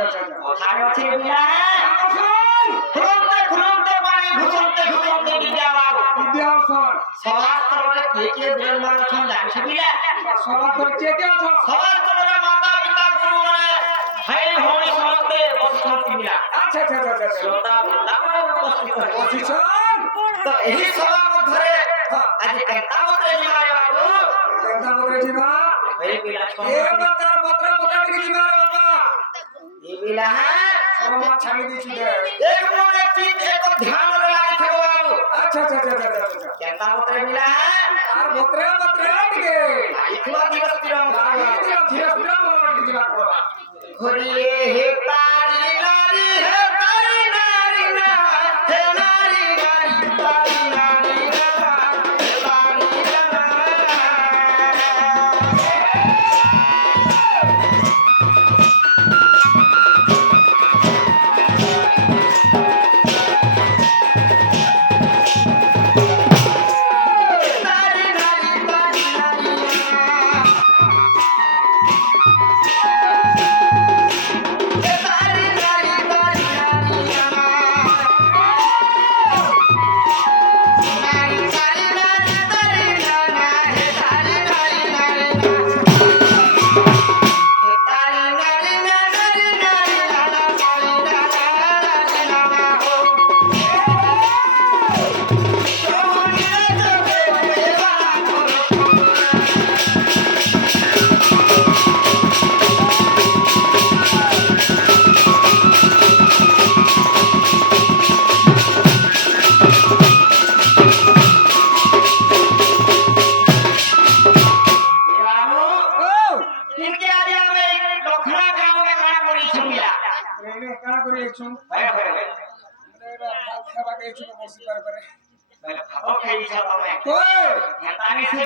আচ্ছা কোথায় আছে বিলা খুলতে পানি ঘুষতে বিদ্যা বাল বিদ্যাসর সবার তলে কে ব্রেন মারছন জানিস বিলা সবার তো কে আছে সবার তলে মাতা পিতা গুরু মানে ভাই ভৌণী সমস্ত উপস্থিত বিলা আচ্ছা শ্রোতা বৃন্দাবন উপস্থিত পজিশন তো এই সভা মধ্যে আজ কেতা মতে জিমারে বাবু কেনটা বলে দিবা এই বিলা এ বাতার বত্র বত্র কি দিবা বাবা এই বিলা সব ছাড়ি দিছি দে এক মনে চিত এক ধ্যান লাগি থাকো বাবু আচ্ছা কেতা মতে বিলা আর বত্র দিকে ইখলা দিবস তিরঙ্গা ধীরে ধীরে কি দিবা বাবা হরিয়ে হে তারি নারী হে তারি নারী না হে নারী নারী তারি নারী না হে তারি না তারি নারী তারি নারী হে তারি নারী তারি নারী নারী তারি নারী তারি না হে তারি নারী নারী হে তারি নারী নারী নারী না তারি নারী না হো ও কিন্তু আজ আমি লখনা গ্রামে কানা করেছি বিয়া এনে কানা করে এছুন হয় এরা ভাত খাবা গেছু বসি পারে ভাত খাইছ তুমি কই নেতানি